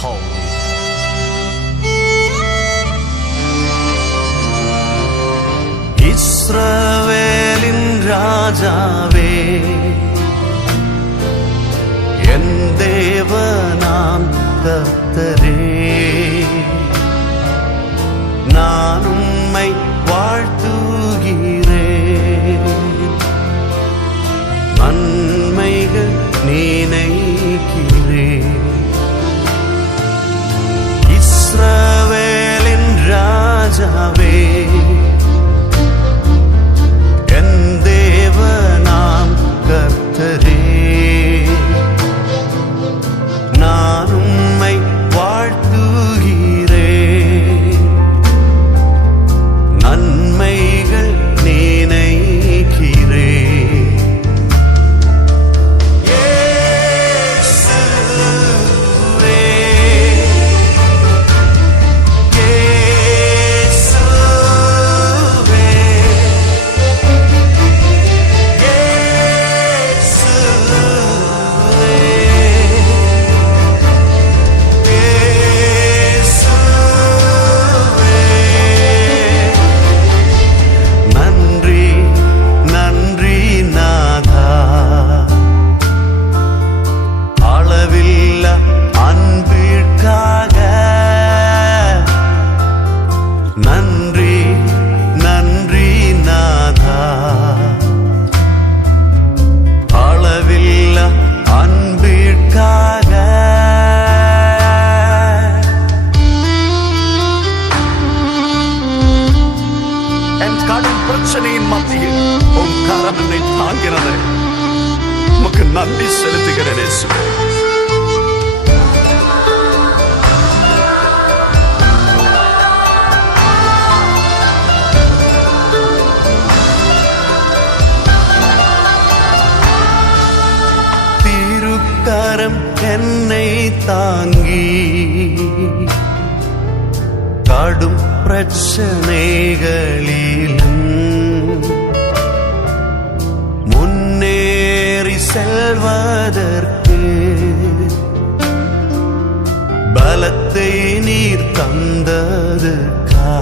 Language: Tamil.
holy. இஸ்ரவேலின் ராஜாவே, என் தேவனாம் கர்த்தரே, நான் உம்மை வாழ்த்துகிறேன். நன்மைகள் நினைக்கிறேன். இஸ்ரவேலின் ராஜாவே, என் தேவனாம் கர்த்தரே, நான் உம்மை வாழ்த்துகிறேன். நன்மைகள் நினைக்கிறேன். பிரச்சனையின் மத்தியில் உம் கரம் என்னை தாங்கிறது. உமக்கு நன்றி செலுத்துகிறேன் இயேசுவே. திருக்கரம் என்னை தாங்கி கடும் பிரச்சனைகளிலும் முன்னேறி செல்வதற்கு பலத்தை நீர் தந்ததுக்கா